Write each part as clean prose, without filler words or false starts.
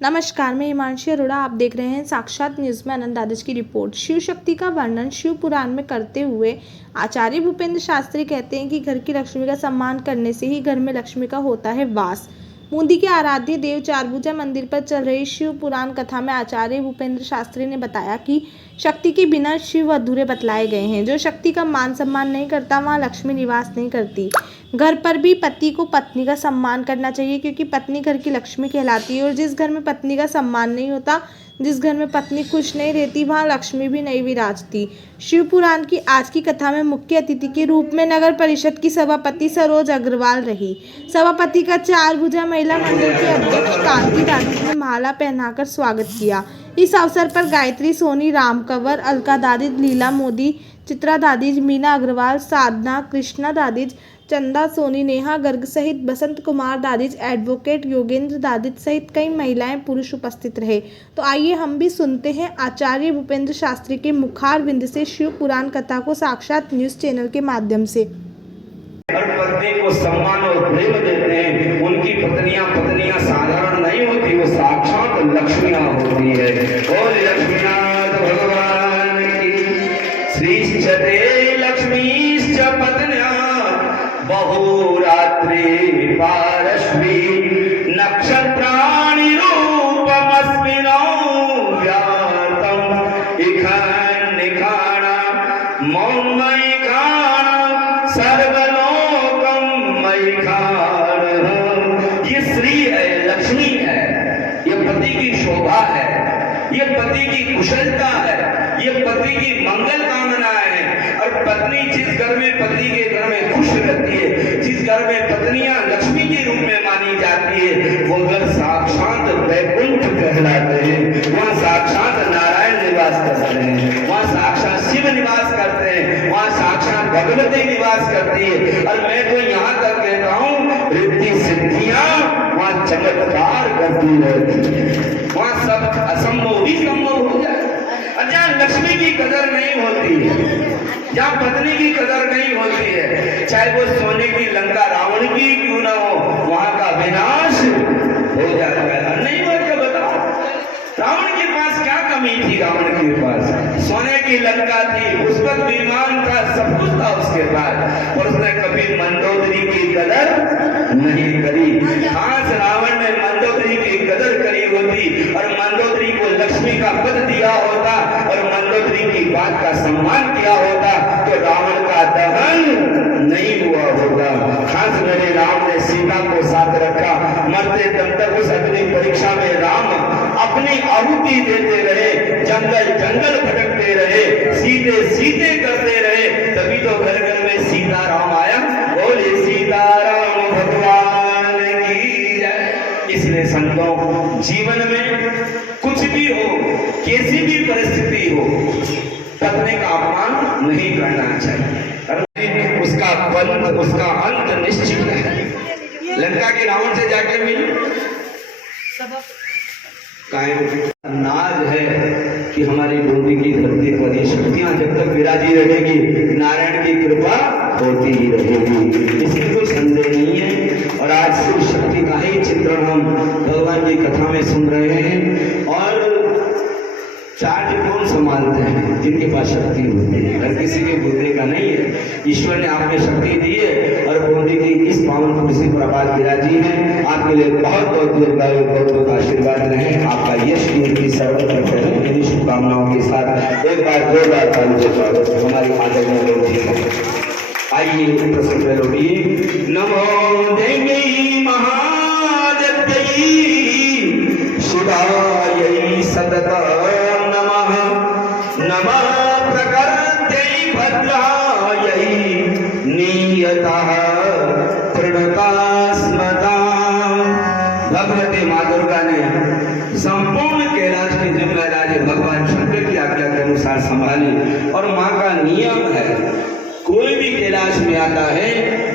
नमस्कार, मैं हिमांशी अरोड़ा। आप देख रहे हैं साक्षात न्यूज़ में आनंद आदर्श की रिपोर्ट। शिव शक्ति का वर्णन शिव पुराण में करते हुए आचार्य भूपेंद्र शास्त्री कहते हैं कि घर की लक्ष्मी का सम्मान करने से ही घर में लक्ष्मी का होता है वास। बूंदी के आराध्य देव चारभुजा मंदिर पर चल रही शिव पुराण कथा में आचार्य भूपेंद्र शास्त्री ने बताया कि शक्ति के बिना शिव अधूरे बतलाए गए हैं। जो शक्ति का मान सम्मान नहीं करता वहाँ लक्ष्मी निवास नहीं करती। घर पर भी पति को पत्नी का सम्मान करना चाहिए, क्योंकि पत्नी घर की लक्ष्मी कहलाती है। और जिस घर में पत्नी का सम्मान नहीं होता, जिस घर में पत्नी खुश नहीं रहती, वहाँ लक्ष्मी भी नहीं विराजती। शिव पुराण की आज की कथा में मुख्य अतिथि के रूप में नगर परिषद की सभापति सरोज अग्रवाल रही। सभापति का चारभुजा महिला मंडल के अध्यक्ष कांति दादी ने माला पहनाकर स्वागत किया। इस अवसर पर गायत्री सोनी, राम कंवर, अलका दादिज, लीला मोदी, चित्रा दादिज, मीना अग्रवाल, साधना, कृष्णा दादिज, चंदा सोनी, नेहा गर्ग सहित बसंत कुमार दादिज, एडवोकेट योगेंद्र दादिज सहित कई महिलाएं पुरुष उपस्थित रहे। तो आइए हम भी सुनते हैं आचार्य भूपेंद्र शास्त्री के मुखार बिंद से शिव पुराण कथा को साक्षात न्यूज चैनल के माध्यम से। हर पत्नी को सम्मान और प्रेम देते हैं। उनकी पत्नियां साधारण नहीं होती, वो साक्षात लक्ष्मियां होती है। और लक्ष्मीनाथ भगवान की श्रीश्चते लक्ष्मीश्च पत्न्या बहुरात्रि पारश्वी नक्षत्राणि रूपमस्मिनो व्यातम् इखान निखाना मौमयि खाना सर्वलोकम मयि खाना। ये श्री है, लक्ष्मी है, ये पति की शोभा है, ये पति की कुशलता है, ये पति की मंगल कामना है। और पत्नी जिस घर में पति के घर में खुश रहती है, जिस घर में पत्नियां लक्ष्मी के रूप में मानी जाती है, वो घर साक्षात वैकुंठ कहलाते हैं। वहाँ साक्षात नारायण निवास करते हैं, वहाँ साक्षात शिव निवास करते हैं, वहाँ साक्षात भगवती निवास करती है। और मैं तो यहाँ तक कहता हूँ, रिद्धि सिद्धियां वहाँ चमत्कार करती रहती है। वहाँ सब असंभव भी संभव हो जाए। जहाँ लक्ष्मी की कदर नहीं होती है, जहाँ पत्नी की कदर नहीं होती है, चाहे वो सोने की लंका रावण की क्यों ना हो, वहां का विनाश हो जाता है। नहीं हो क्या बताओ, रावण के पास क्या कमी थी? रावण के पास सोने की लंका थी, उस पर विमान था, सब कुछ था उसके पास, और उसने कभी मंदोदरी की कदर नहीं करी। खास रावण ने मंदोदरी की कदर करी होती और मंदोदरी को लक्ष्मी का पद दिया होता और मंदोदरी की बात का सम्मान किया होता तो रावण का दहन नहीं हुआ होगा। खास मेरे राम ने सीता को साथ रखा, मरते दम तक उस अग्नि परीक्षा में राम अपनी आहुति देते रहे, जंगल जंगल भटकते रहे, सीते सीते करते रहे, तभी तो घर घर में सीताराम आया। बोले सीताराम भगवान की जय। इसलिए संतों, जीवन में कुछ भी हो, कैसी भी परिस्थिति हो, पत्नी का अपमान नहीं करना चाहिए। उसका फल, उसका अंत निश्चित है। लंका के रावण से जाकर मिले, नाज है कि हमारी बूंदी की धरती पर ये शक्तियां जब तक विराजी रहेगी, नारायण की कृपा होती ही रहेगी, इसमें कोई संदेह नहीं है। और आज शिव शक्ति का ही चित्रण हम भगवान की कथा में सुन रहे हैं। और चार्ज कौन संभालते हैं? जिनके पास शक्ति होती है, हर किसी के बुद्धि का नहीं है। ईश्वर ने आप में शक्ति दी है और बूंदी की इस पावन कुर्सी पर आप विराजी हैं। आपके लिए बहुत बहुत बहुत आशीर्वाद रहे, आपका यश कीर्ति सर्वत्र फैले। मेरी शुभकामनाओं के साथ एक बार जोरदार ताली से स्वागत हमारी आदरणीय लोग। आइए प्रसन्न में लौटिए। नमो देवी महादेवी शिवाय सतत नमः, नमः प्रकृत्यै भद्रायै नियतः प्रणतास्मताम्। भगवती माँ दुर्गा ने संपूर्ण कैलाश की जिम्मेदारी भगवान शंकर की आज्ञा के अनुसार संभाली। और माँ का नियम है, कोई भी कैलाश में आता है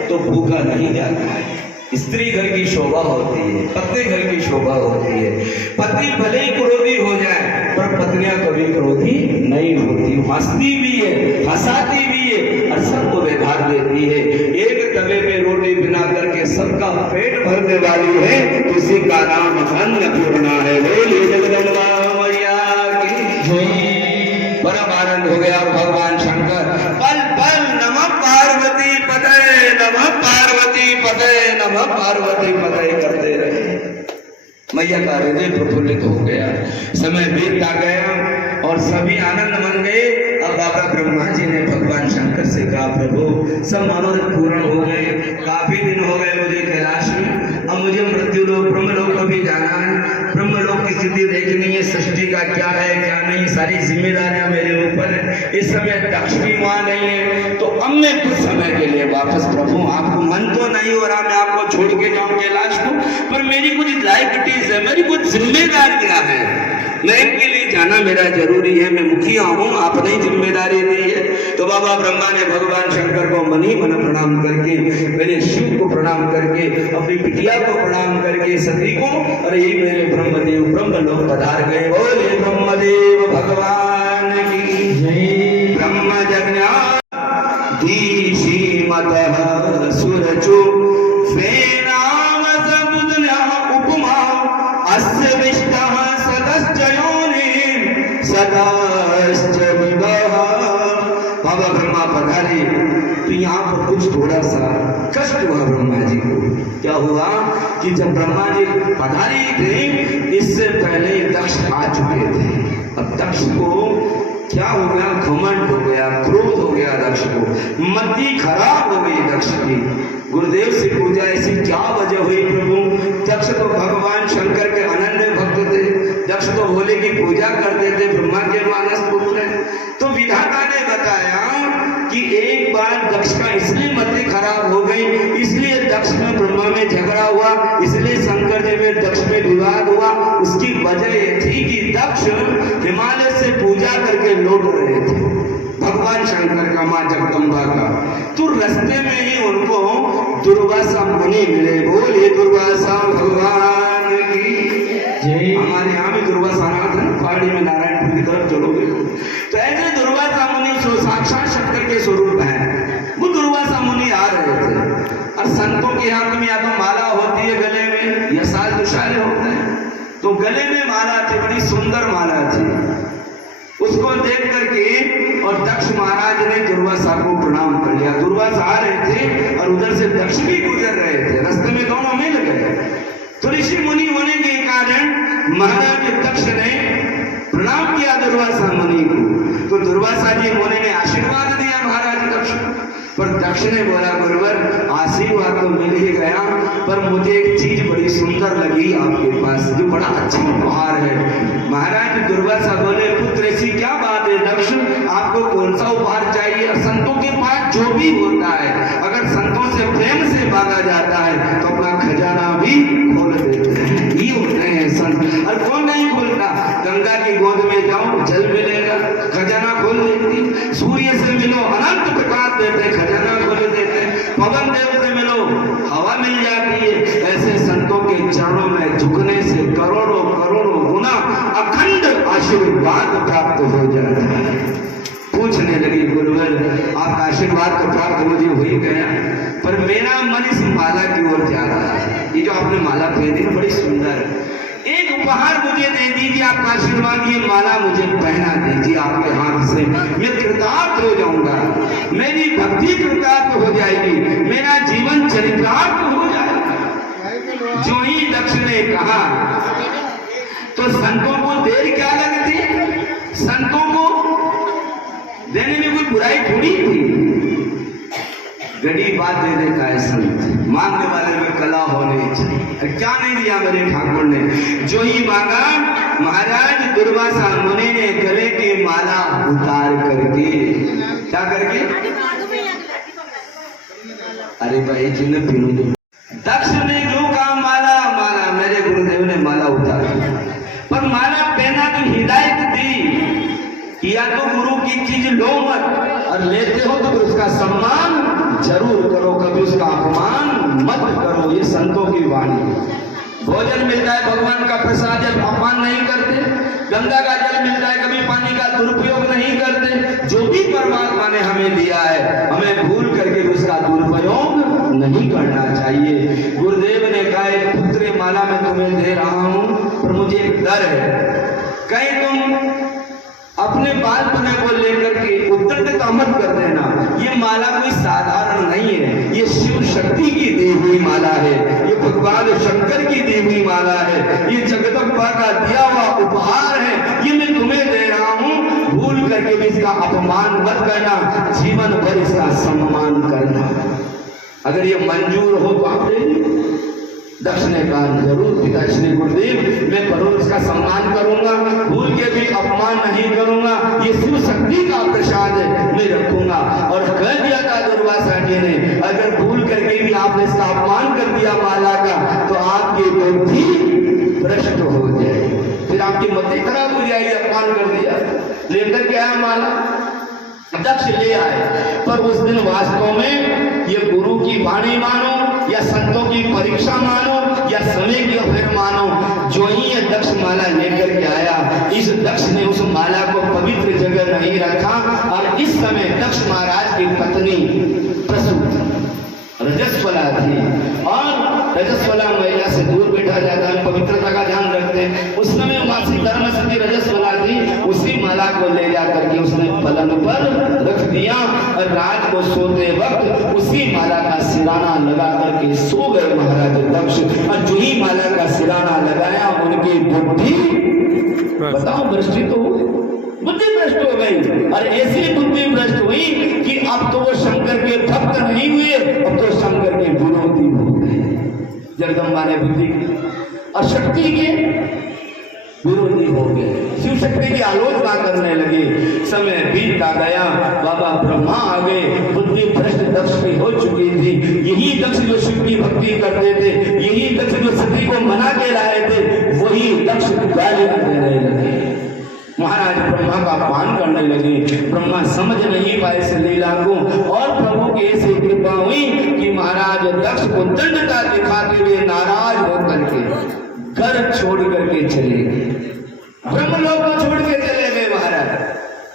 तो भूखा नहीं जाता है। स्त्री घर की शोभा होती है, पत्नी घर की शोभा होती है। पति भले ही क्रोधी हो जाए, पर पत्नियां कभी क्रोधी नहीं होती, हंसती भी है, हंसाती भी है और सबको व्यवहार देती है। एक तवे पे रोटी बना करके सबका पेट भरने वाली है, उसी का नाम अन्नपूर्णा है। बोलिए जगदम्बा मैया की जय। परम आनंद हो गया। भगवान शंकर पल पल नमः पार्वती पते, नमः पार्वती पते, नमः पार्वती पते करते रहे। मैया का हृदय प्रफुल्लित हो गया। समय बीतता गया और सभी आनंद मन गए। अब बाबा ब्रह्मा जी ने भगवान शंकर से कहा, प्रभु सब मनोरथ पूर्ण हो गए, काफी दिन हो गए मुझे कैलाश में, अब मुझे मृत्यु लोक ब्रह्मलोक को भी जाना है। ब्रह्मलोक की स्थिति देखनी है, सृष्टि का क्या है क्या नहीं, सारी जिम्मेदारियां मेरे ऊपर है। इस समय दक्ष भी वहां नहीं है, तो अब मैं कुछ समय के लिए वापस, प्रभु आपको मन तो नहीं हो रहा मैं आपको छोड़ के जाऊं कैलाश को, पर मेरी कुछ लाइबिलिटीज है, मेरी कुछ जिम्मेदारियां हैं, मैं इनके लिए जाना मेरा जरूरी है, मैं मुखिया हूँ, आपने ही जिम्मेदारी दी है। तो बाबा ब्रह्मा ने भगवान शंकर को मन ही मन प्रणाम करके, मेरे शिव को प्रणाम करके, अपनी बिटिया को प्रणाम करके, सती को, और यही मेरे ब्रह्मदेव ब्रह्मलोक पधार गए। बोले ब्रह्मदेव भगवान की जय। ब्रह्म जज्ञा धीशीमतः सुरचु फेनाम सबुदन्या उपमा अस्य विष्टः सदाश्च विवाह। बाबा ब्रह्मा पधारे तो यहाँ पर कुछ थोड़ा सा कष्ट हुआ ब्रह्मा जी को। क्या हुआ कि जब ब्रह्मा जी पधारे थे, इससे पहले दक्ष आ चुके थे। अब दक्ष को क्या हो गया, घमंड हो गया, क्रोध हो गया दक्ष को, मति खराब हो गई दक्ष की। गुरुदेव से पूजा, ऐसी क्या वजह हुई प्रभु? दक्ष तो भगवान शंकर के अनन्य भक्त थे, दक्ष तो भोले की पूजा करते थे, ब्रह्मा के मानस पुत्र है। तो विधाता ने बताया कि एक बार दक्ष का इसलिए मति खराब हो गई, इसलिए दक्ष में ब्रह्मा में झगड़ा हुआ, इसलिए शंकर जी में दक्ष में विवाद हुआ। उसकी वजह ये थी कि दक्ष हिमालय से पूजा करके लौट रहे थे भगवान शंकर का, मां जगदम्बा का। तो रास्ते में ही उनको दुर्वासा मुनि मिले। बोलिए दुर्वासा भगवान की जय। हमारे यहाँ भी दुर्वासा नाथ है, पहाड़ी में नारायणपुर की तरफ चलोगे तो ऐसे दुर्वासा मुनि साक्षात शंकर के स्वरूप हैं। वो दुर्वासा मुनि आ रहे थे और संतों के हाथ में या तो माला होती है गले में, या साल दुशाले होते हैं, तो गले में माला थी, बड़ी सुंदर माला थी। उसको देख करके और दक्ष महाराज ने दुर्वासा को प्रणाम कर लिया। दुर्वासा आ रहे थे और उधर से दक्ष भी गुजर रहे थे, रास्ते में दोनों मिल गए। तो ऋषि मुनि होने के कारण महाराज दक्ष ने प्रणाम किया दुर्वासा मुनि को। तो दुर्वासा जी मुनि ने आशीर्वाद दिया महाराज दक्ष को, पर दक्ष ने बोला, गुरुवर आशीर्वाद तो मिल ही गया, पर मुझे एक चीज बड़ी सुंदर लगी आपके पास, जो बड़ा अच्छा उपहार है। महाराज दुर्वासा बोले, पुत्र ऐसी क्या बात है दक्ष, आपको कौन सा उपहार चाहिए? संतों के पास जो भी होता है, अगर संतों से प्रेम से मांगा जाता है तो अपना खजाना भी खोल देते हैं, ये होते हैं संत। और कौन नहीं खोलता? गंगा की गोद में जाओ जल मिलेगा, खजाना खोल देती। सूर्य से मिलो, अनंत प्रकाश देते, खजाना खोल देते। पवन देव से मिलो, हवा मिल जाती है। ऐसे संतों के चरणों में झुकने से करोड़ों करोड़ों गुना अखंड आशीर्वाद प्राप्त हो जाता है। पूछने लगी, गुरुवर आपका आशीर्वाद तो प्राप्त मुझे हो ही गया, पर मेरा मन इस माला की ओर जा रहा है। ये जो आपने माला पहनी है बड़ी सुंदर है, एक उपहार मुझे दे दीजिए, आपका आशीर्वाद, ये माला मुझे पहना दीजिए आपके हाथ से, मैं कृतार्थ हो जाऊंगा, मेरी भक्ति कृतार्थ हो जाएगी, मेरा जीवन चरितार्थ हो जाएगा। जो ही दक्ष ने कहा तो संतों को देर क्या लगती, संतों को देने में कोई बुराई थोड़ी थी। गड़ी बात दे देता है संत, मांगने वाले में कला होनी चाहिए। क्या नहीं दिया मेरे ठाकुर ने? जो ही मांगा, महाराज दुर्वासा मुनि ने गले की माला उतार करके, क्या करके, अरे भाई जी ने पीनू दो। दक्ष ने जो कहा माला, माला, मेरे गुरुदेव ने माला उतारा, पर माला पहना तो हिदायत दी, या तो गुरु की चीज लो मत, और लेते हो तो उसका सम्मान जरूर करो, कभी उसका अपमान मत करो। ये संतों की वाणी। भोजन मिलता है भगवान का प्रसाद, जब अपमान नहीं करते। गंगा का जल मिलता है, कभी पानी का दुरुपयोग नहीं करते। जो भी परमात्मा ने हमें दिया है, हमें भूल करके उसका दुरुपयोग नहीं करना चाहिए। गुरुदेव ने कहा, पुत्र माला मैं तुम्हें दे रहा हूं, पर मुझे एक डर है, कहीं तुम अपने बालपने को लेकर के उद्दंडता मत कर देना। ये माला कोई साधारण नहीं है, ये शिव शक्ति की दी हुई माला है, ये भगवान शंकर की दी हुई माला है, ये जगदम्बा का दिया हुआ उपहार है, ये मैं तुम्हें दे रहा हूं। भूल करके भी इसका अपमान मत करना, जीवन भर इसका सम्मान करना। अगर ये मंजूर हो तो आप ले लीजिए। दक्ष ने कहा, जरूर पिता श्री गुरुदेव, मैं जरूर इसका सम्मान करूंगा, भूल के भी अपमान नहीं करूंगा, ये शिव शक्ति का प्रसाद है, मैं रखूंगा। और कह दिया था दुर्वासा जी ने, अगर भूल करके भी आपने इसका अपमान कर दिया माला का, तो आपकी बुद्धि भ्रष्ट हो जाए, फिर आपकी मति खराब हो जाएगी। अपमान कर दिया, लेकर के आया माला, दक्ष ले आए। पर उस दिन वास्तव में ये गुरु की वाणी मानो या संतों की परीक्षा मानो या समय की अफेर मानो, जो ही ये दक्ष माला लेकर के आया, इस दक्ष ने उस माला को पवित्र जगह नहीं रखा। और इस समय दक्ष महाराज की पत्नी प्रसूत रजस्वला थी, और रजस्वला महिला से दूर बैठा जाता है, पवित्रता का ध्यान रखते हैं। उस समय मासी धर्म सती रजस्वला थी, उसी माला को ले जाकर के उसने पलंग पर रख दिया, और रात को सोते वक्त उसी माला का सिराना लगा करके सो गए महाराज दक्ष। और जो ही माला का सिराना लगाया, उनकी बुद्धि बताओ भ्रष्ट तो हो गई, बुद्धि भ्रष्ट हो गई। और ऐसी बुद्धि भ्रष्ट हुई कि अब तो वो शंकर के भक्त नहीं हुए, अब तो शंकर के विरोधी हो गए। जगदम्बा ने बुद्धि और शक्ति के विरोधी हो गए, शिव शक्ति की आलोचना करने लगे। समय बीतता गया, बाबा ब्रह्मा आ गए, बुद्धि भ्रष्ट दक्ष की हो चुकी थी। यही दक्ष जो शिव की भक्ति करते थे, यही दक्ष जो सती को मना के लाए थे, वही दक्ष गालियां देने लगे, महाराज ब्रह्मा का अपमान करने लगे। ब्रह्मा समझ नहीं पाए इस लीला को, और प्रभु की ऐसी कृपा हुई कि महाराज दक्ष को दंडता दिखाते हुए नाराज होकर के घर छोड़ करके चले गए, ब्रह्मलोक को छोड़ के चले गए। महाराज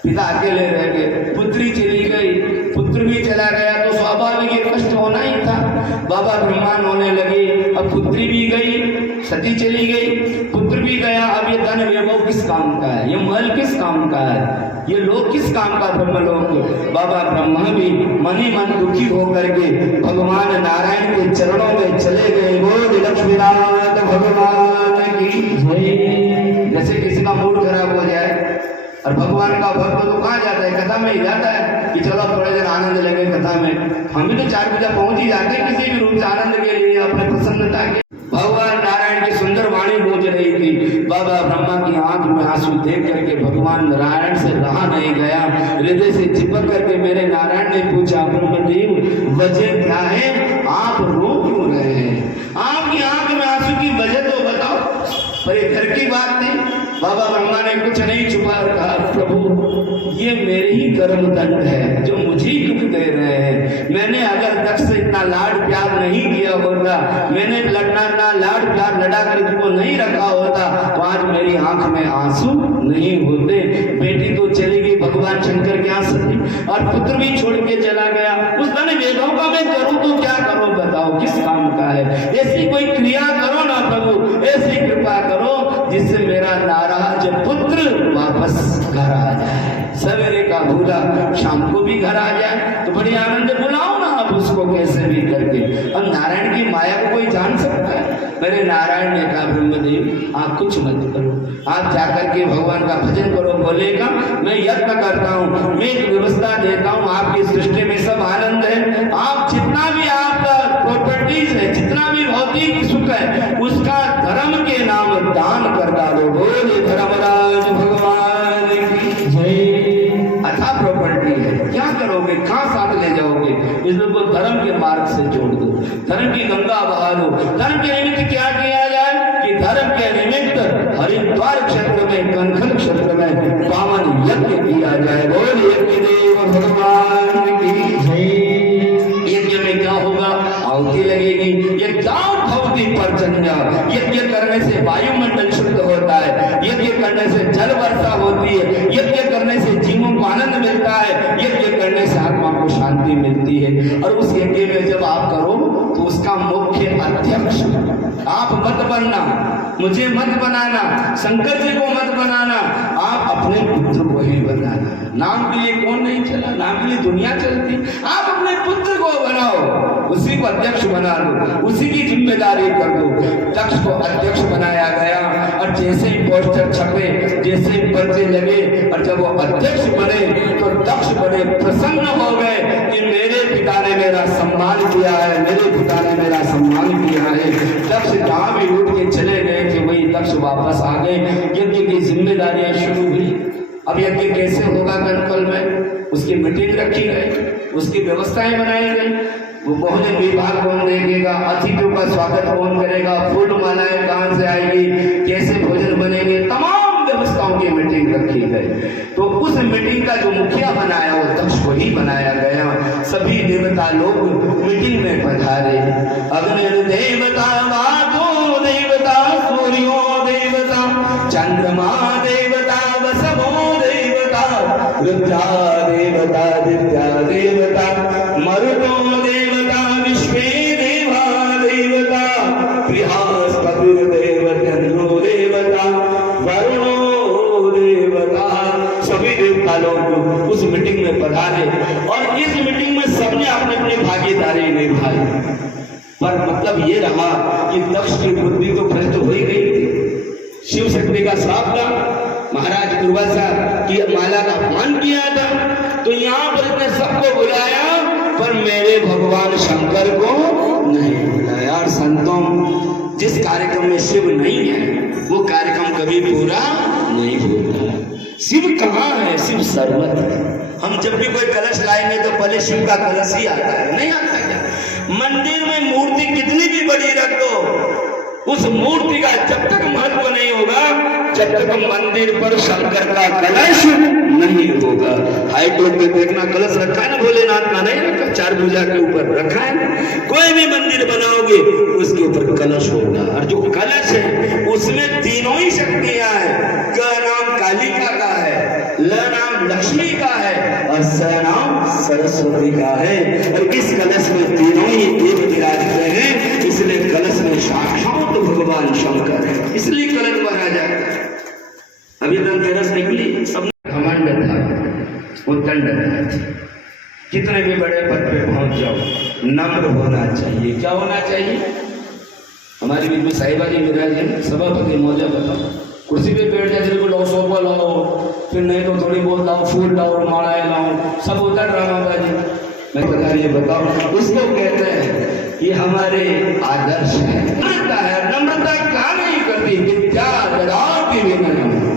पिता अकेले रह गए, पुत्री चली गई, पुत्र भी चला गया तो स्वाभाविक ये कष्ट होना ही था। बाबा ब्रह्मांड होने लगे, अब पुत्री भी गई, सती चली गई, पुत्र भी गया। अब ये धन वैभव किस काम का है, ये महल किस काम का है, ये लोग किस काम का ब्रह्मलोक। बाबा ब्रह्मा भी मन ही मन दुखी होकर के भगवान नारायण के चरणों में चले गए। बोल लक्ष्मीनाथ भगवान की जय। जैसे किसी का मूड खराब हो जाए और भगवान का भक्त तो कहाँ जाता है, कथा में ही जाता है कि चलो थोड़े दिन आनंद लगे कथा में। हम भी तो 4 बजे पहुंच ही जाते हैं किसी भी रूप से आनंद के लिए, अपने प्रसन्नता के। भगवान नारायण की सुंदर वाणी गूंज रही थी, बाबा ब्रह्मा की आंख में आंसू देख करके भगवान नारायण से रहा नहीं गया, हृदय से चिपक करके मेरे नारायण ने पूछा, ब्रह्मदेव वजह क्या है, आप रो क्यों रहे हैं, आपकी आंख में आंसू की वजह तो बताओ। पर ये घर की बात थी, बाबा ब्रह्मा ने कुछ नहीं छुपा, कहा प्रभु ये मेरे ही कर्म दंड है जो मुझे दुख दे रहे हैं। मैंने अगर दक्ष से इतना लाड प्यार नहीं किया होता, मैंने लड़ना ना लाड प्यार लड़ा कर इसको नहीं रखा होता, तो आज मेरी आंख में आंसू नहीं होते। बेटी तो चली गई भगवान शंकर के यहाँ सती, और पुत्र भी छोड़ के चला गया। उस धन वैभव का मैं करूं तो क्या करूं, बताओ किस काम का है। ऐसी कोई क्रिया करो ना प्रभु, ऐसी कृपा करो जिससे मेरा नाराज पुत्र वापस घर आ जाए, सवेरे का भूला शाम को भी घर आ जाए तो बड़ी आनंद बुलाओ ना आप उसको कैसे भी करके। अब नारायण की माया को कोई जान सकता है। मेरे नारायण ने कहा ब्रह्मदेव आप कुछ मत करो, आप जाकर के भगवान का भजन करो। बोलेगा मैं यत्न करता हूँ, मैं एक व्यवस्था देता हूँ, आपकी सृष्टि में सब आनंद है, आप जितना भी आपका प्रॉपर्टीज है, जितना भी भौतिक सुख है, उसका धर्म के नाम दान कर डालो। बोले धर्मराज भगवान की जय। अच्छा प्रॉपर्टी है, क्या करोगे, कहाँ साथ ले जाओगे, इसको धर्म के मार्ग से जोड़ दो, धर्म की गंगा बहा दो। धर्म के निमित्त क्या किया जाए कि धर्म के निमित्त हरिद्वार क्षेत्र में, कनखल क्षेत्र में पावन यज्ञ किया जाए। बोले यज्ञ देव भगवान की जय। यज्ञ में क्या होगा, आहुति लगेगी, ये गांव अभूति पर्जन्य, यज्ञ करने से वायुमंडल शुद्ध होता है, यज्ञ करने से जल वर्षा होती है, यज्ञ करने से जीवों को आनंद मिलता है, यज्ञ करने से आत्मा को शांति मिलती है। और उस यज्ञ में जब आप करो तो उसका मुख्य अध्यक्ष आप मत बनना, मुझे मत बनाना, शंकर जी को मत बनाना, आप अपने पुत्र को ही बनाना। नाम के लिए कौन नहीं चला, नाम के लिए दुनिया चलती, आप अपने पुत्र को बनाओ, उसी को अध्यक्ष बना दो, उसी की जिम्मेदारी कर दो। दक्ष को अध्यक्ष बनाया गया और जैसे ही पोस्टर छपे, जैसे ही पर्चे लगे और जब वो अध्यक्ष बने तो दक्ष बड़े प्रसन्न हो गए कि मेरे पिता ने मेरा सम्मान किया है, मेरे पिता ने मेरा सम्मान किया है। दक्ष जहाँ भी उठ के चले गए थे वही दक्ष वापस आ गए। यज्ञ की जिम्मेदारियां शुरू हुई। अब यज्ञ कैसे होगा कल में, उसकी मीटिंग रखी गई, उसकी व्यवस्थाएं बनाई गई। वो भोजन विभाग कौन देखेगा, अतिथियों का स्वागत कौन करेगा, फूल मालाएं कहाँ से आएगी, कैसे भोजन बनेंगे, तमाम व्यवस्थाओं की मीटिंग रखी गई। तो उस मीटिंग का जो मुखिया बनाया वो दक्ष को ही बनाया गया। सभी देवता लोग मीटिंग में पधारे। अग्नि देवता, वायु देवता, सूर्यो देवता, चंद्रमा देवता, वसवो देवता, रुद्रा देवता, दित्या देवता, मरुतो देवता, विश्वे देवा देवता, बृहस्पतिर्देव, चंद्रो देवता, वरुणो देवता, सभी देवता लोग उस मीटिंग में पधारे। और इस मीटिंग में सबने अपनी अपनी भागीदारी निभाई। पर मतलब ये रहा कि दक्ष की बुद्धि तो भ्रष्ट हो ही गई थी। शिव शक्ति का श्राप था, महाराज दुर्वासा की माला का अपमान किया था, तो यहाँ पर इसने सबको बुलाया पर मेरे भगवान शंकर को नहीं बुलाया। और संतों, जिस कार्यक्रम में शिव नहीं है वो कार्यक्रम कभी पूरा नहीं होता। शिव कहाँ है? शिव सर्वत्र है। हम जब भी कोई कलश लाएंगे तो पहले शिव का कलश ही आता है, नहीं आता क्या? मंदिर में मूर्ति कितनी भी बड़ी रख दो, उस मूर्ति का जब तक महत्व नहीं होगा जब तक मंदिर पर शंकर का कलश नहीं होगा। हाईकोर्ट में देखना कलश रखा है ना, भोलेनाथ का नहीं रखा, चार भुजा के ऊपर रखा है। कोई भी मंदिर बनाओगे उसके ऊपर कलश होगा, और जो कलश है उसमें तीनों ही शक्तियां हैं। क नाम कालिका का है, ल नाम लक्ष्मी का है और स नाम सरस्वती का है। और इस कलश में तीनों ही एक विराजते हैं, इसलिए कलश में साक्षात भगवान शंकर है, इसलिए कलश बना जाता है। अभी धनतेरस निकली, सब घमंड था, उद्दंड था। कितने भी बड़े पद पे पहुंच जाओ, नम्र होना चाहिए। क्या होना चाहिए? हमारी बीच साहिबा जी विराज है, सभापति मौजा बताओ, कुर्सी पे बैठ जाए, को लाओ सोफा लाओ, फिर नहीं तो थोड़ी बहुत लाओ, फूल लाओ और मालाएं लाओ, सब होता ड्रामा बाजी। मैं बता रही बताओ, उसको कहते हैं ये हमारे आदर्श है। नम्रता है, नम्रता क्या नहीं करती, विद्या की विनय,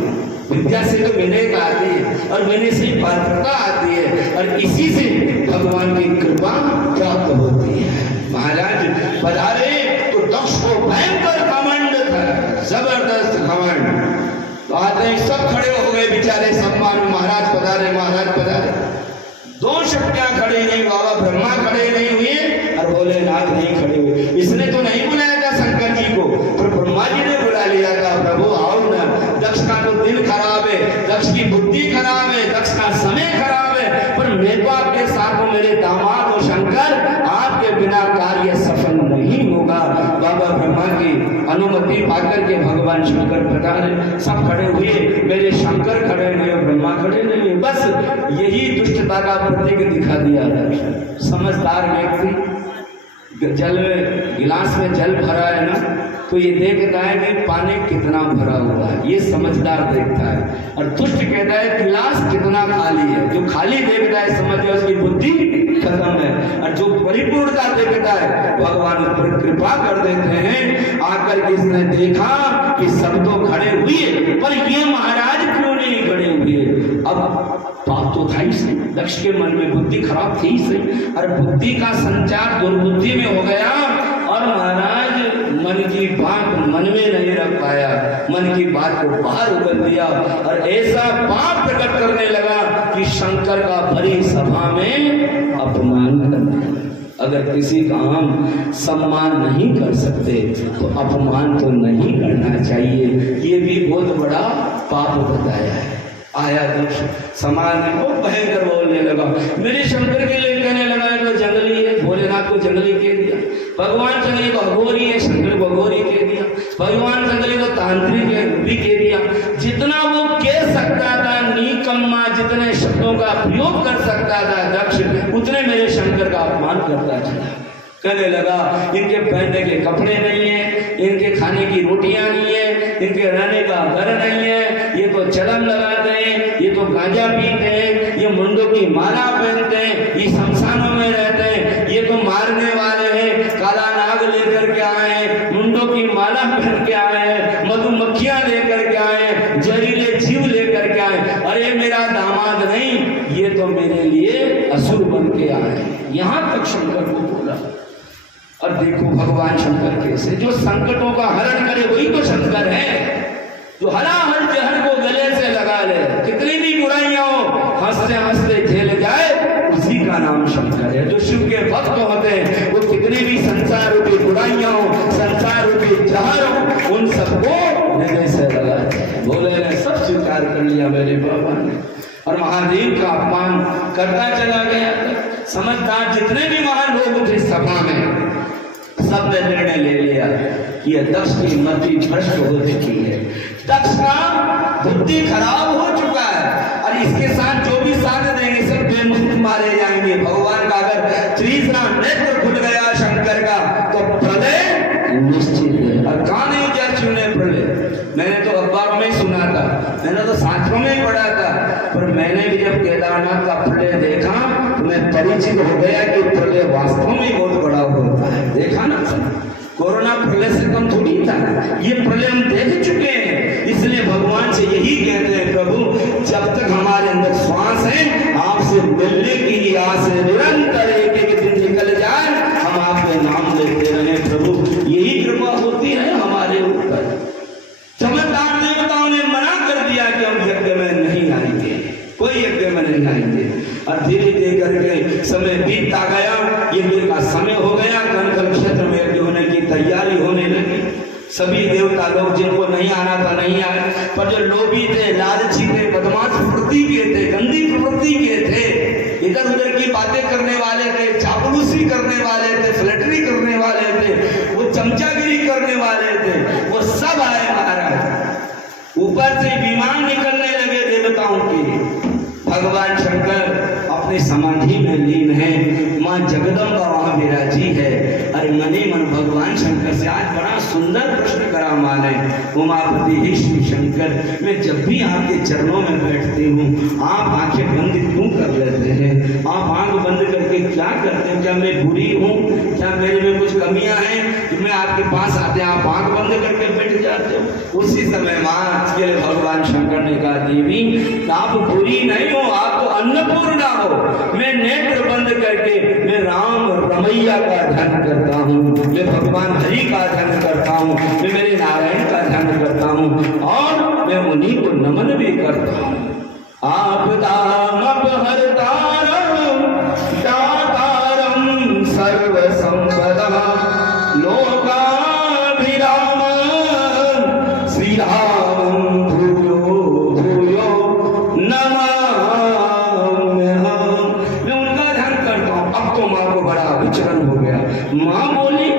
विद्या से तो विनय का आती है और विनय से पात्रता आती है, और इसी से भगवान की कृपा प्राप्त होती है। महाराज पधारे तो दक्ष को भयंकर घमंड था, जबरदस्त घमंड। तो आते ही सब खड़े हो गए बेचारे सम्मान में, महाराज पधारे, महाराज पधारे। दो शक्तियां खड़ी नहीं, बाबा ब्रह्मा खड़े नहीं हुए और भोलेनाथ नहीं खड़े हुए। इसने तो नहीं बुलाया था शंकर जी को, पर ब्रह्मा जी ने बुला लिया था, प्रभु आओ ना। दक्ष का तो दिल खराब है, दक्ष की बुद्धि खराब है, दक्ष का समय खराब है, पर मैं तो आपके साथ हूं, मेरे दामाद हो शंकर, आपके बिना कार्य सफल नहीं होगा। बाबा ब्रह्मा की अनुमति पाकर के भगवान शंकर पधारे। सब खड़े हुए, मेरे शंकर खड़े हुए, ब्रह्मा खड़े नहीं हुए। बस यही दुष्टता का प्रतीक दिखा दिया था। समझदार व्यक्ति जल गिलास में जल भरा है ना, तो ये देखता है कि पानी कितना भरा हुआ है, ये समझदार देखता है। और दुष्ट कहता है गिलास कितना खाली है। जो खाली देखता है समझ लो उसकी बुद्धि खत्म है, और जो परिपूर्णता देखता है भगवान उस पर कृपा कर देते हैं। आकर के इसने देखा कि सब तो खड़े हुए, पर ये महाराज क्यों नहीं खड़े हुए? अब बात तो था ही सही, दक्ष के मन में बुद्धि खराब थी ही सही, और बुद्धि का संचार दुर्बुद्धि में हो गया, और महाराज मन की बात मन में नहीं रख पाया, मन की बात को बाहर उगल दिया, और ऐसा पाप प्रकट करने लगा कि शंकर का भरी सभा में अपमान कर दिया। अगर किसी का हम सम्मान नहीं कर सकते तो अपमान तो नहीं करना चाहिए। ये भी बहुत बड़ा पाप बताया है। आया दक्ष समाज में वो भयंकर बोलने लगा, मेरे शंकर के लिए कहने लगा तो जंगली है, भोलेनाथ को जंगली कह दिया, भगवान जंगली को अघोरी है, शंकर को अघोरी कह दिया, भगवान जंगली को तांत्रिक है भी कह दिया। जितना वो कह सकता था निकम्मा, जितने शब्दों का प्रयोग कर सकता था दक्ष, उतने मेरे शंकर का अपमान करता चला। कहने लगा इनके पहनने के कपड़े नहीं है, इनके खाने की रोटियां नहीं है, इनके रहने का घर नहीं है, ये तो चलम लगाते हैं, ये तो गांजा पीते हैं, ये मुंडों की माला पहनते हैं, ये शमशानों में रहते हैं, ये तो मारने वाले हैं, काला नाग लेकर के आए हैं, मुंडों की माला पहन के आए हैं, मधुमक्खियां लेकर के आए हैं, जहरीले जीव लेकर के आए। अरे मेरा दामाद नहीं, ये तो मेरे लिए असुर बन के आए। यहां तक शंकर को बोला। और देखो भगवान शंकर कैसे, जो संकटों का हरण करे वही तो शंकर है, जो हलाहल जहर को गले से लगा ले, कितनी भी बुराइयां हो हंसते हंसते झेल जाए, उसी का नाम शंकर है। जो शिव के भक्त होते हैं वो कितनी भी संसार रूपी बुराइयां हो, संसार रूपी जहर हो, उन सबको गले से लगाते हैं। भोले ने सब स्वीकार कर लिया मेरे बाबा ने, और महादेव का अपमान करता चला गया। समझदार जितने भी महान लोग थे सभा में, सब ने निर्णय ले लिया कि यह दक्ष की मति भ्रष्ट हो चुकी है, दक्ष का बुद्धि खराब हो चुका है, और इसके साथ जो भी साथ देंगे सब बेमुख मारे जाएंगे। भगवान का अगर तीसरा नेत्र खुल गया शंकर का तो प्रलय निश्चित है। और कहाँ नहीं जा चुने प्रलय, मैंने तो अखबारों में सुना था, मैंने तो शास्त्रों में ही पढ़ा था, पर मैंने भी जब केदारनाथ का प्रलय देखा तो मैं परिचित हो गया कि प्रलय वास्तव में बहुत बड़ा होता है। देखा ना, कोरोना प्रलय से कम थोड़ी था, ये प्रलय हम देख चुके हैं। इसलिए भगवान से यही कहते हैं, प्रभु जब तक हमारे अंदर श्वास है आपसे मिलने की आस है, निरंतर एक एक दिन निकल जाए हम आपके नाम लेते रहे प्रभु, यही कृपा होती है हमारे ऊपर। चमत्कार देवताओं ने मना कर दिया कि हम यज्ञ में नहीं आएंगे, कोई यज्ञ में नहीं आएंगे, और धीरे धीरे करके समय बीतता गया, यज्ञ का समय हो गया, कनकल क्षेत्र में यज्ञ होने की तैयारी होने लगी। सभी देवता लोग जिनको नहीं आना था नहीं आए, पर जो लोभी थे, लालची थे, बदमाश प्रवृत्ति के थे, गंदी प्रवृत्ति के थे, इधर उधर की बातें करने वाले थे, चापलूसी करने वाले थे, फ्लैटरी करने वाले थे, वो चमचागिरी करने वाले थे, वो सब आए महाराज। ऊपर से विमान निकलने लगे देवताओं के। भगवान शंकर अपने समाधि में लीन है, माँ जगदम्बा वहां विराजी है। अरे मने मन भगवान शंकर से आज बड़ा सुंदर प्रश्न करा माँ ने, उमापति ही शिव शंकर, मैं जब भी आपके चरणों में बैठती हूँ आप आंखें बंद क्यों कर लेते हैं? आप आंख बंद करके क्या करते हैं? क्या मैं बुरी हूँ? क्या मेरे में कुछ कमियां हैं कि मैं आपके पास आते हैं आप आंख बंद करके बैठ जाते हो? उसी समय माँ के लिए भगवान शंकर ने कहा, देवी आप बुरी नहीं हो, आप तो अन्नपूर्णा हो। मैं नेत्र बंद करके मैं राम रमैया का ध्यान करता हूँ, मैं भगवान हरि का ध्यान करता हूँ, मैं मेरे नारायण का ध्यान करता हूँ, और मैं उन्हीं को नमन भी करता हूँ। आप दामप हरतारम दातारम सर्व संपदा लोकाभिराम श्री राम भूयो भूयो नमः। मैं उनका ध्यान करता हूँ। अब तो माँ को बड़ा विचरण हो गया। माँ बोली,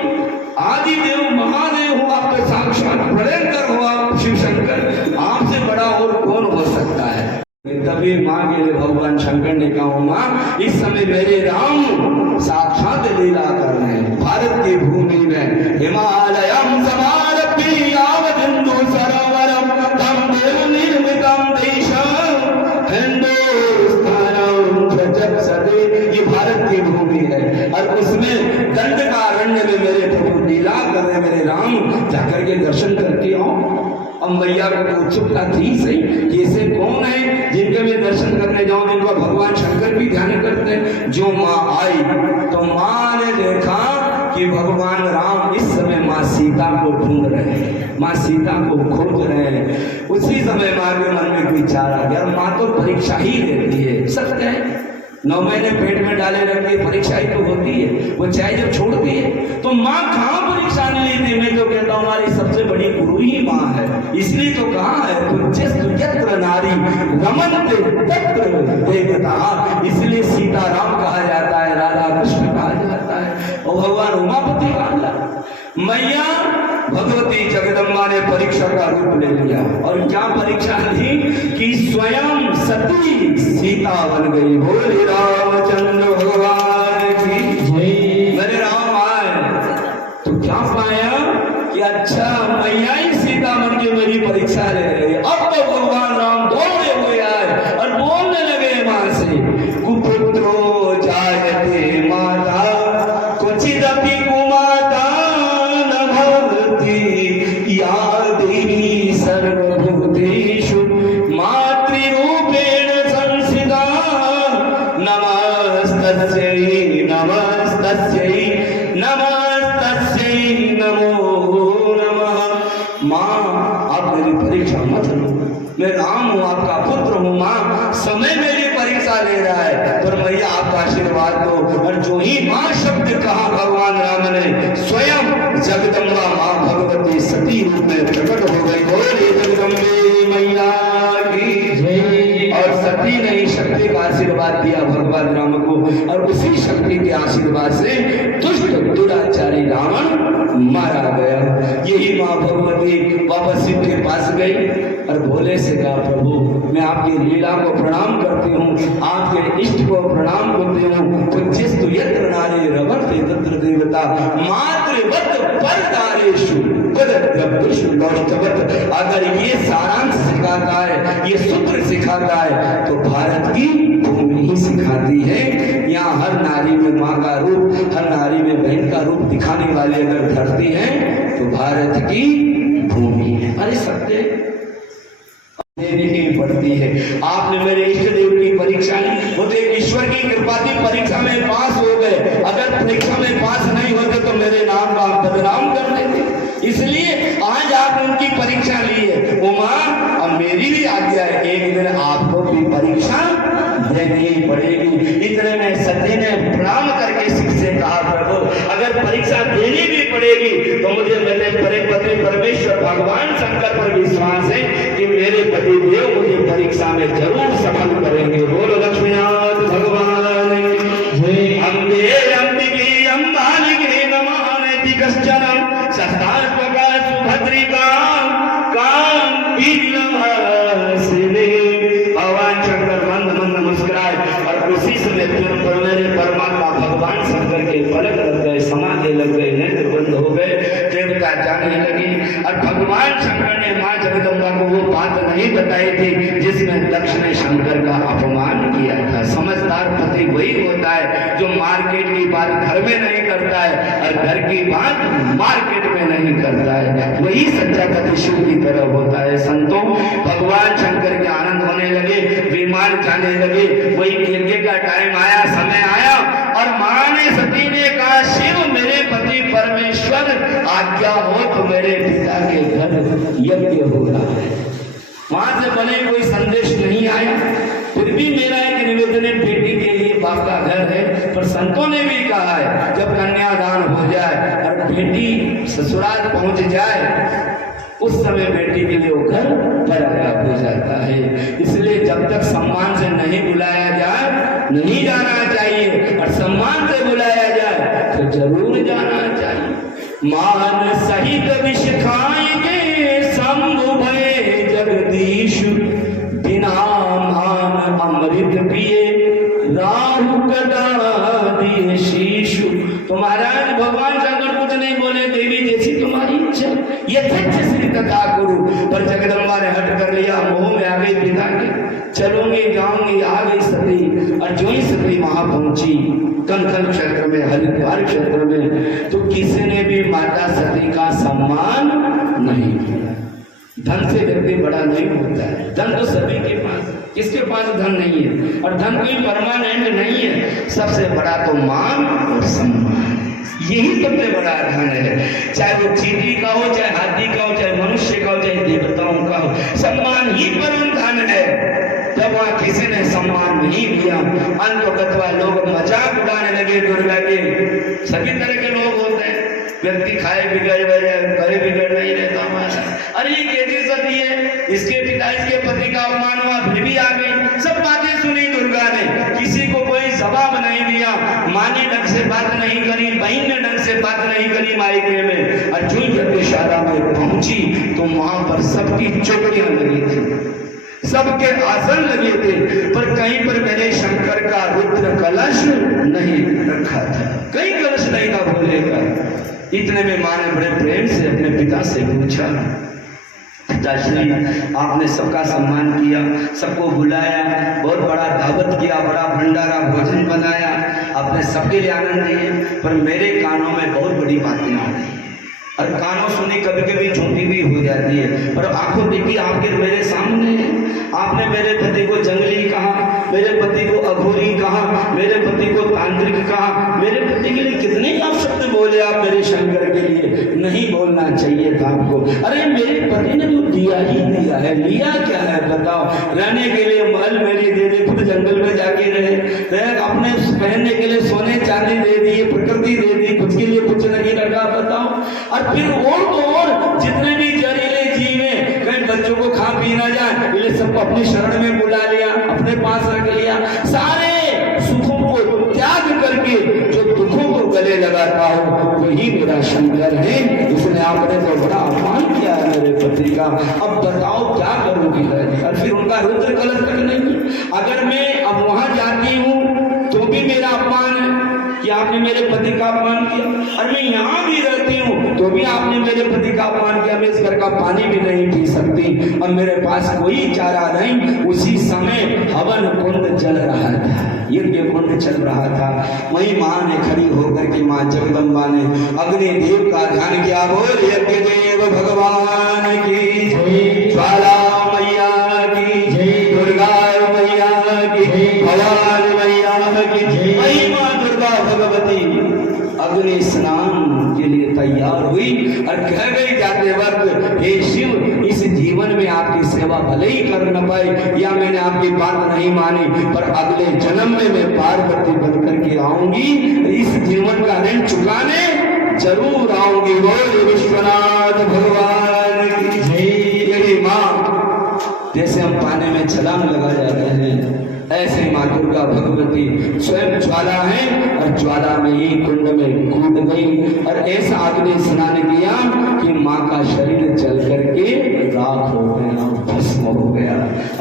आदि देव महादेव हो, आप तो साक्षात भयंकर हो, आप शिव शंकर, आपसे बड़ा और कौन हो सकता है? तभी माँ के लिए भगवान शंकर ने कहा, माँ इस समय मेरे राम साक्षात लीला कर रहे हैं। भारत की भूमि में हिमालयम समारभ्य यावदिन्दु सरोवरम तम देव निर्मितम देशम हिंदुस्तानम जगत सदे, ये भारत की भूमि है, और उसमें दंडकारण्य में मेरे प्रभु लीला कर रहे, मेरे राम जाकर के दर्शन करके आओ। अब मैया को उत्सुकता थी सही कि ऐसे कौन है जिनके मैं दर्शन करने जाऊं, जिनको भगवान शंकर भी ध्यान करते हैं। जो माँ आई तो माँ ने देखा कि भगवान राम इस समय माँ सीता को ढूंढ रहे हैं, माँ सीता को खोज रहे हैं। उसी समय माँ के मन में विचार आ गया, माँ तो परीक्षा ही लेती है, सत्य है, 9 महीने पेट में डाले रखी, परीक्षा ही तो होती है। वो चाय जब छोड़ती है तो माँ कहाँ परीक्षा नहीं लेती। मैं तो कहता हूँ हमारी सबसे बड़ी गुरु ही माँ है। इसलिए तो कहा है कुंचिस्तु यत्र नारी रमन्ते तत्र देवता। इसलिए सीताराम कहा जाता है, राधा कृष्ण कहा जाता है, और भगवान उमापति कहा। मैया भगवती जगदम्बा ने परीक्षा का रूप ले लिया, और क्या परीक्षा ली कि स्वयं सती सीता बन गई। बोले रामचंद्र भगवान की जय। मेरे राम आए तो क्या पाया कि अच्छा मैया ही सीता बन के मेरी परीक्षा ले रही है। अब तो भगवान राम दौड़े हुए आए और बोलने लगे मां से, कुपुत्रो जायते माता क्वचिदपि कुमाता न भवति या देवी सर्वभूतेषु मातृरूपेण संस्थिता। नमस्तस्यै नमस्तस्यै नमस्तस्यै नमो नमः। माँ आप मेरी परीक्षा मत लो, मैं राम हूँ, आपका पुत्र हूँ। माँ समय मेरी परीक्षा ले रहा है, पर मैया आपका आशीर्वाद दो। और जो ही माँ शब्द कहा भगवान राम ने स्वयं जगदम्बा माँ भगवती सती रूप में प्रकट हो गई। बोले जगदम्बे मैया की जय। और सती ने ही शक्ति का आशीर्वाद दिया भगवान राम को, और उसी शक्ति के आशीर्वाद से दुष्ट दुराचारी रावण मारा गया। यही माँ भगवती वापस शिव के पास गई और भोले से कहा, प्रभु मैं आपकी लीला को प्रणाम करती हूँ, आपके इष्ट को प्रणाम करती हूँ। कुंचिस्तु यत्र नारी रमन्ते तत्र देवता मातृवत् परदारेषु पदद्रव्येषु नौष्टवत्। अगर ये सारांश सिखाता है, ये सूत्र सिखाता है, तो भारत की भूमि ही सिखाती है। यहाँ हर नारी में माँ का रूप, हर नारी में बहन का रूप दिखाने वाले अगर धरती है तो भारत की भूमि है। अरे सत्य देने की पड़ती है। आपने मेरे इष्ट देव की परीक्षा ली, वो तो ईश्वर की कृपा थी, परीक्षा में पास हो गए। अगर परीक्षा में पास नहीं होते तो मेरे नाम का बदनाम कर देते। इसलिए आज आपने उनकी परीक्षा ली है। उमा अब मेरी भी आज्ञा है, एक दिन आपको भी परीक्षा देनी ही पड़ेगी। इतने में सती ने प्रणाम करके शिव से कहा, प्रभु अगर परीक्षा देनी भी पड़ेगी तो मुझे मेरे पति परमेश्वर भगवान शंकर पर विश्वास है कि मेरे पति देव मुझे परीक्षा में जरूर सफल करेंगे। बोलो लक्ष्मीनाथ भगवान की अम्बे अंबिके अंबालिके नमामि कश्चन शस्त्रात्मका सुभद्रिका काम वीरवासिनी। भगवान शंकर मंद मंद मुस्कुराए, और उसी समय मेरे परमात्मा भगवान शंकर के पलक लग गए, समाधि लग गए, नेत्र बंद हो गए, देवता जाने लगी। और भगवान शंकर ने माँ जगदम्बा को वो बात नहीं बताई थी जिसमें दक्ष ने शंकर का अपमान किया था। समझदार पति वही होता है जो मार्केट की बात घर में नहीं करता है और घर की बात मार्केट में नहीं करता है, वही सच्चा पति शिव की तरह होता है। संतों भगवान शंकर के आनंद होने लगे, विमान जाने लगे। वही यज्ञ का टाइम आया, समय आया, और मां ने सती ने कहा, शिव मेरे पति परमेश्वर आज्ञा हो तो मेरे पिता के घर यज्ञ हो रहा है। वहां से भले कोई संदेश नहीं आया, फिर भी मेरा एक निवेदन है, बेटी के लिए बाप का घर है, पर संतों ने भी कहा है जब कन्यादान हो जाए और बेटी ससुराल पहुंच जाए उस समय बेटी के लिए वो घर पराया हो जाता है। इसलिए जब तक सम्मान से नहीं बुलाया जाए नहीं जाना चाहिए, और सम्मान से बुलाया जाए तो जरूर जाना चाहिए। मान सहित विष खाएंगे शंभु भय जगदीश, बिना मान अमृत पिए राहु कदा दिए शीशु। तो महाराज भगवान शंकर कुछ नहीं बोले, देवी जैसी तुम्हारी इच्छा, यथेच्छ श्री तथा गुरु। पर जगदम्बा ने हट कर लिया, मोह में आ गई पिता के, चलूंगी जाऊंगी, आ गई सती। और जो ही सती वहां पहुंची कनखल क्षेत्र में, हरिद्वार क्षेत्र में, तो किसी ने भी माता सती का सम्मान नहीं किया। धन से व्यक्ति बड़ा नहीं होता है, धन तो सभी के पास, किसके पास धन नहीं है, और धन कोई परमानेंट नहीं है। सबसे बड़ा तो मान और सम्मान, यही सबसे बड़ा धन है। चाहे वो चींटी का हो, चाहे हाथी का हो, चाहे मनुष्य का हो, चाहे देवताओं का हो, सम्मान ही परम धन है। जब वहां किसी ने सम्मान नहीं दिया अंततः लोग मजाक उड़ाने लगे दुर्गा के। सभी तरह के लोग होते हैं, व्यक्ति खाए बिगड़ करे बिगड़ नहीं रहता हमारा। अरे ये कैसी सती है, इसके पिता इसके पति का अपमान हुआ फिर भी आ गई। सब बातें सुनी दुर्गा ने, किसी को कोई जवाब नहीं दिया। माँ ने ढंग से बात नहीं करी, बहन ने ढंग से बात नहीं करी मायके में। और जो यज्ञशाला में पहुंची तो वहां पर सबकी चौकियां लगी थी, सबके आसन लगे थे, पर कहीं पर मेरे शंकर का रुद्र कलश नहीं रखा था, कहीं कलश नहीं था भोले का। इतने में माँ ने बड़े प्रेम से अपने पिता से पूछा, पिताश्री आपने सबका सम्मान किया, सबको बुलाया, बहुत बड़ा दावत किया, बड़ा भंडारा भोजन बनाया, आपने सबके लिए आनंद दिए, पर मेरे कानों में बहुत बड़ी बातें आ गई। और कानों सुनी कभी कभी झूठी भी हो जाती है, पर आंखों देखी आपके मेरे सामने है। आपने मेरे पति को जंगली कहा, मेरे पति को अघोरी कहा, मेरे पति को तांत्रिक कहा, मेरे पति के लिए कितने आप शब्द बोले आप मेरे शंकर के लिए, नहीं बोलना चाहिए था आपको। अरे मेरे पति ने तो दिया ही दिया है, लिया क्या है बताओ? रहने के लिए महल मेरी दे दे, खुद जंगल में जाके रहे, अपने पहनने के लिए सोने चांदी दे दी, प्रकृति दे दी, खुद के लिए कुछ नहीं रखा बताओ। और फिर और तो और जितने भी जहरीले जीव हैं, कहीं बच्चों को खा पी ना जाए, इसलिए सबको अपनी शरण में बुला लिया, अपने पास रख लिया। सारे सुखों को त्याग करके जो दुखों को गले लगाता हो वही मेरा शंकर है। इसने आपने तो बड़ा अपमान किया है मेरे पति का, अब बताओ क्या करूंगी? और फिर उनका रुद्र कलश तक नहीं। अगर मैं अब वहां जाती हूँ तो भी मेरा अपमान है कि आपने मेरे पति का अपमान किया, और मैं यहाँ भी रहती हूँ तो भी आपने मेरे पति का अपमान किया। मैं इस घर का पानी भी नहीं पी सकती, अब मेरे पास कोई चारा नहीं। उसी समय हवन कुंड चल रहा था, यज्ञ कुंड चल रहा था। वही माँ ने खड़ी होकर के माँ जगदम्बा ने अग्निदेव का ध्यान किया। बोल यज्ञ देव भगवान की जय, ज्वाला मैया की जय, दुर्गा मैया की जय, भवानी मैया की जय। वही माँ दुर्गा भगवती अग्नि स्नान के लिए तैयार हुई और कह गई जाते वक्त, हे शिव, इस जीवन में आपकी सेवा भले ही कर न पाई या मैंने आपकी बात नहीं मानी, पर अगले जन्म में मैं पार्वती बनकर के आऊंगी, इस जीवन का ऋण चुकाने जरूर आऊंगी। बोल विश्वनाथ भगवान की जय। यही माँ, जैसे हम पानी में छलांग लगा जाते हैं, ऐसे माँ दुर्गा भगवती स्वयं ज्वाला है और ज्वाला में ही कुंड में कूद गई और ऐसा अग्नि स्नान किया कि माँ का शरीर जल करके राख हो गया, भस्म हो गया।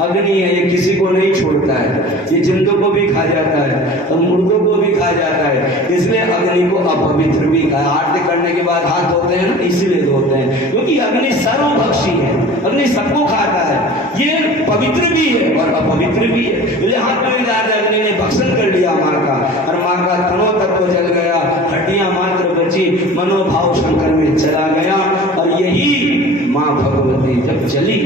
अग्नि है, ये किसी को नहीं छोड़ता है, ये जिंदों को भी खा जाता है और मुर्दों को भी खा जाता है, इसलिए अग्नि को अपवित्र भी कहा। आरती करने के बाद हाथ धोते हैं ना, इसलिए धोते हैं क्योंकि अग्नि सर्वभक्षी है, अग्नि सबको खाता है, ये पवित्र भी है और अपवित्र भी है। हाथ में अग्नि ने भक्षण कर लिया माँ का, और माँ का तनो तक तो जल गया, हड्डियां मात्र बची, मनोभाव शंकर में चला गया। और यही माँ भगवती जब चली,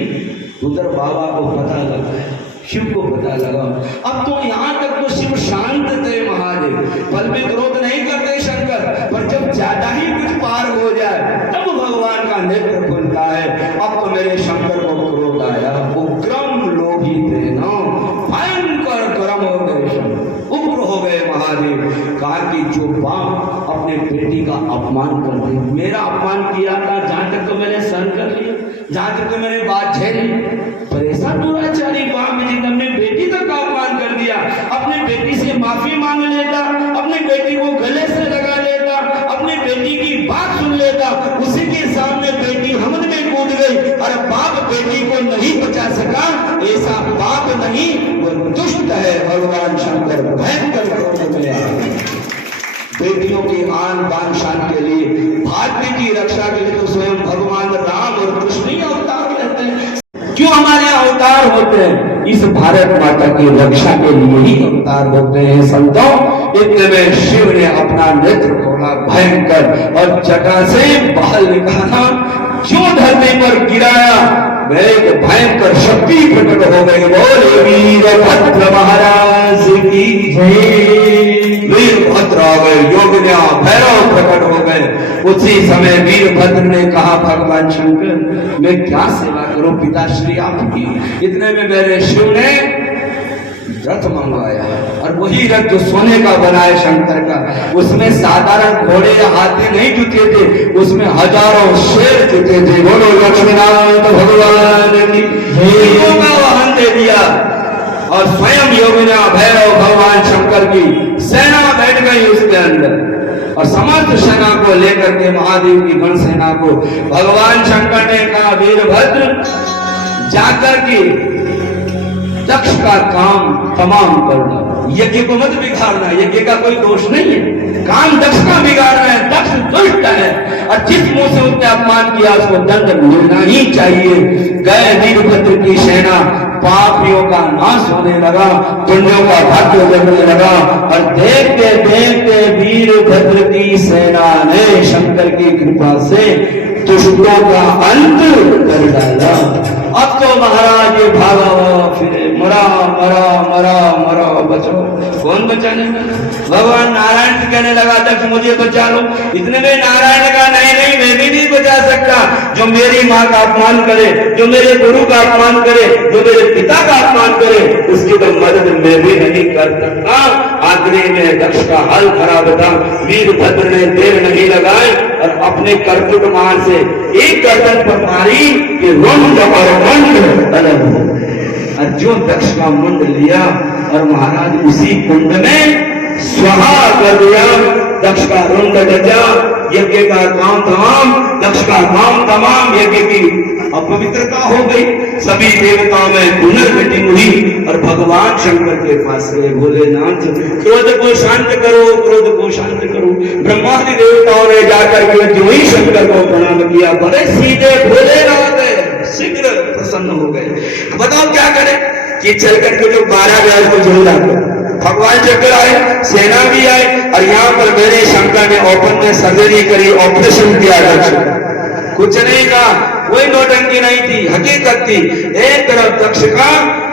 उधर बाबा को पता लगा, शिव को पता लगा। अब तो यहाँ तक तो शिव शांत थे महादेव, पल में क्रोध नहीं करते शंकर, पर जब ज्यादा ही कुछ पार हो जाए तब भगवान का नेत्र खुलता है। अब तो मेरे शंकर को क्रोध आया, उग्रम लोभी थे ना, भयंकर गर्म हो गए, उग्र हो गए महादेव। कहा कि जो बाप अपने बेटी का अपमान कर दे, मेरा अपमान किया था, जहां तक तो मैंने सहन कर लिया, जहां तक तो मैंने बात झेली, पर ऐसा दुराचारी बाप ने अपने बेटी तक का अपमान कर दिया। अपने बेटी से माफी मांग लेता, अपनी बेटी को गले से लगा लेता, अपनी बेटी की बात सुन लेता, उसी के सामने बेटी हमन में कूद गई और बाप बेटी को नहीं बचा सका। ऐसा बाप नहीं, वो दुष्ट है। भगवान शंकर भयंकर क्रोध में आ गए। बेटियों की आन बान शान के लिए, भारती की रक्षा के लिए तो स्वयं भगवान राम और कृष्ण ही अवतार लेते हैं। क्यों हमारे अवतार होते हैं? इस भारत माता की रक्षा के लिए ही अवतार होते हैं संतों। इतने में शिव ने अपना नेत्र खोला भयंकर और जटा से बाहर निकाला, जो धरती पर गिराया, एक भयंकर शक्ति प्रकट हो गई। बोले वीरभद्र महाराज की जय। वीरभद्र आ गए, योगिनिया भैरव प्रकट हो गए। उसी समय वीरभद्र ने कहा, भगवान शंकर मैं क्या सेवा करूं पिताश्री आपकी? इतने में मेरे शिव ने रथ मंगवाया और वही रथ जो सोने का बना है शंकर का, उसमें साधारण घोड़े या हाथी नहीं जुटे थे, उसमें हजारों शेर जुटे थे। बोलो लक्ष्मीनारायण भगवान की। हिरणों का वाहन दे दिया और स्वयं योगिना भैरव भगवान शंकर की सेना बैठ गई उसके अंदर और समस्त सेना को लेकर के महादेव की गण सेना को भगवान शंकर ने कहा, वीरभद्र जाकर के दक्ष का काम तमाम करना, यज्ञ को मत बिगाड़ना, यज्ञ का कोई दोष नहीं है, काम दक्ष का बिगाड़ना है, दक्ष दुष्ट है और जिस मुंह से उसने अपमान किया उसको दंड मिलना ही चाहिए। गए वीरभद्र की सेना, पापियों का नाश होने लगा, पुण्यों का भाग्य जगने लगा और देखते देखते वीरभद्र की सेना ने शंकर की कृपा से दुष्टों का अंत कर डाला। अब तो महाराज ये भागा फिर मरा मरा मरा मरा बचो, कौन बचाने? भगवान नारायण से कहने लगा, दक्ष मुझे बचा लो। इतने में नारायण ने कहा, नहीं नहीं मैं भी नहीं बचा सकता। जो मेरी माँ का अपमान करे, जो मेरे गुरु का अपमान करे, जो मेरे पिता का अपमान करे, उसकी तो मदद मैं भी नहीं कर सकता। आखिरी में दक्ष का हाल खराब था। वीरभद्र ने देर नहीं लगाई और अपने करतुक मान से एक गर्दन पर मारी कि रुंड और मुंड अलग हो। और जो दक्ष का मुंड लिया और महाराज उसी कुंड में स्वाहा कर दिया। दक्ष का रुंड गजा, यज्ञ का काम तमाम, दक्ष का काम तमाम, यज्ञ की अपवित्रता हो गई। सभी देवताओं में पुनर्गति हुई और भगवान शंकर के पास गए, भोलेनाथ क्रोध को शांत करो, क्रोध को शांत करो। ब्रह्मादि देवताओं ने जाकर के जो ही शंकर को प्रणाम किया, बड़े सीधे भोलेनाथ शीघ्र प्रसन्न हो गए। बताओ क्या करें कि चल करके जो 12 व्याज को जोड़ लाते, भगवान शंकर आए, सेना भी आए और यहाँ पर मेरे शंकर ने ओपन में सर्जरी करी, ऑपरेशन किया दक्ष। कुछ नहीं कहा, कोई नौटंकी नहीं थी, हकीकत थी। एक तरफ दक्ष का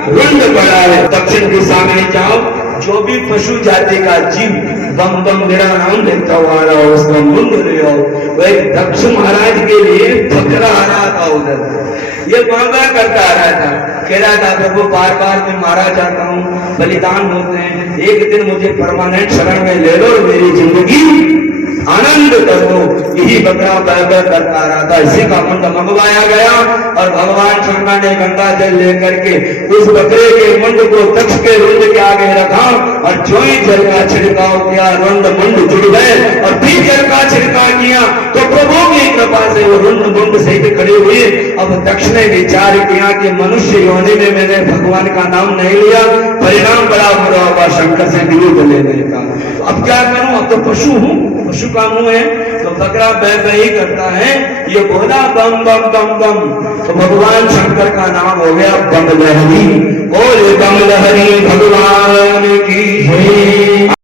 रुंड पड़ा है, दक्षिण दिशा में जाओ, जो भी पशु जाति का जीव बम बम मेरा नाम लेता हुआ रहा हो उसका मुंड ले आओ। वह दक्ष महाराज के लिए बकरा आ रहा था उधर, ये मांगा करता आ रहा था, कह रहा था प्रभु बार बार मैं मारा जाता हूँ, बलिदान होते हैं, एक दिन मुझे परमानेंट शरण में ले लो, मेरी जिंदगी आनंद करो। यही बकरा बैठकर करता रहा था। इसी का मुंड मंगवाया गया और भगवान शंकर ने गंगा जल लेकर के उस बकरे के मुंड को दक्ष के रुंड के आगे रखा और जो ही जल का छिड़काव किया, रुंड मुंड जुड़ गए और फिर जल का छिड़काव किया तो प्रभु की कृपा से वो रुंड मुंड सहित खड़े हुए। अब दक्ष ने विचार किया कि मनुष्य योनि में मैंने भगवान का नाम नहीं लिया, परिणाम बड़ा बुरा होगा शंकर से विरोध लेने का। अब क्या करूं, अब तो पशु हूं, पशु का मुंह है तो बकरा बै ही करता है, ये बोला बम बम बम बम, तो भगवान शंकर का नाम हो गया बम लहरी। बोले बम लहरी भगवान की।